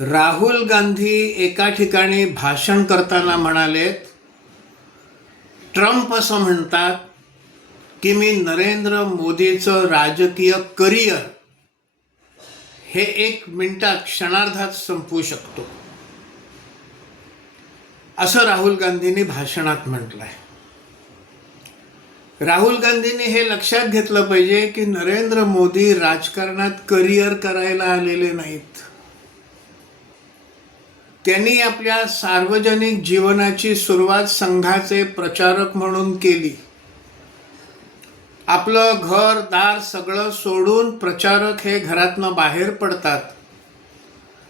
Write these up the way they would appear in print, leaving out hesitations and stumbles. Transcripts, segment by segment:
राहुल गांधी एका ठिकाणी भाषण करताना म्हणालेत, ट्रम्प असं म्हणतात की मी नरेंद्र मोदीचं राजकीय करिअर हे 1 मिनिटात क्षणार्धात संपवू शकतो, असं राहुल गांधींनी भाषणात म्हटलंय. राहुल गांधींनी हे लक्षात घेतलं पाहिजे की नरेंद्र मोदी राजकारणात करिअर करायला आलेले नाहीत. त्यांनी आपल्या सार्वजनिक जीवनाची सुरुवात संघाचे प्रचारक म्हणून केली. आपलं घर दार सगळं सोडून प्रचारक हे घरातनं बाहेर पडतात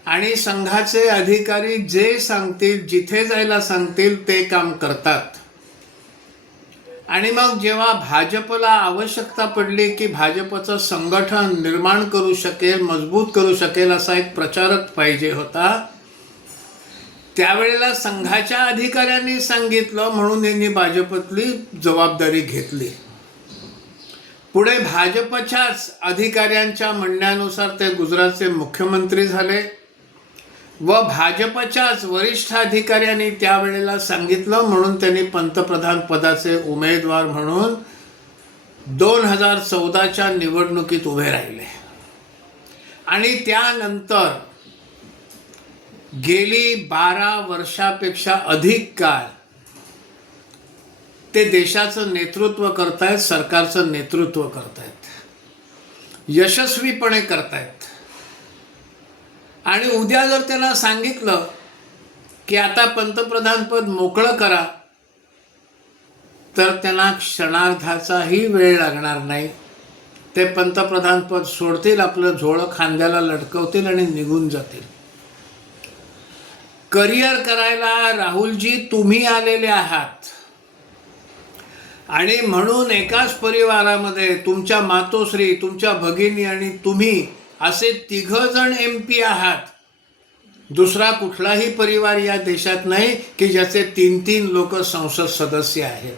आणि संघाचे अधिकारी जे सांगतील, जिथे जायला सांगतील ते काम करतात. आणि मग जेव्हा भाजपला आवश्यकता पडली की भाजपचं संघटन निर्माण करू शकेल, मजबूत करू शकेल असा एक प्रचारक पाहिजे होता, त्यावेळेला संघाच्या अधिकाऱ्यांनी सांगितलं म्हणून यांनी भाजपतली जबाबदारी घेतली. पुढे भाजपच्याच अधिकाऱ्यांच्या म्हणण्यानुसार ते गुजरातचे मुख्यमंत्री झाले व भाजपच्याच वरिष्ठ अधिकाऱ्यांनी त्यावेळेला सांगितलं म्हणून त्यांनी पंतप्रधान पदाचे उमेदवार म्हणून 2014च्या निवडणुकीत उभे राहिले. आणि त्यानंतर गेली 12 वर्षापेक्षा अधिक काळ ते देशाचं नेतृत्व करतायत, सरकारचं नेतृत्व करतायत, यशस्वीपणे करतायत. आणि उद्या जर त्यांना सांगितलं की आता पंतप्रधानपद मोकळं करा, तर त्यांना क्षणार्धाचाही वेळ लागणार नाही. ते पंतप्रधानपद सोडतील, आपलं झोळं खांद्याला लटकवतील आणि निघून जातील. करिअर करायला राहुलजी तुम्ही आलेले आहात आणि म्हणून एकाच परिवारामध्ये तुमच्या मातोश्री, तुमच्या भगिनी आणि तुम्ही असे 3 जण MP आहात. दुसरा कुठलाही परिवार या देशात नाही की ज्याचे 3 लोक संसद सदस्य आहेत.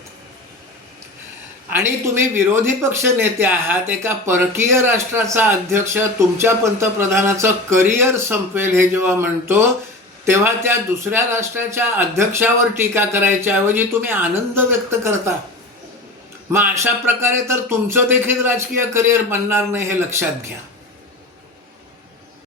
आणि तुम्ही विरोधी पक्ष नेते आहात. एका परकीय राष्ट्राचा अध्यक्ष तुमच्या पंतप्रधानाचं करिअर संपवेल हे जेव्हा म्हणतो, तेव्हा त्या दुसऱ्या राष्ट्राच्या अध्यक्षावर टीका करायच्या ऐवजी तुम्ही आनंद व्यक्त करता. मग अशा प्रकारे तर तुमचं देखील राजकीय करिअर बनणार नाही, हे लक्षात घ्या.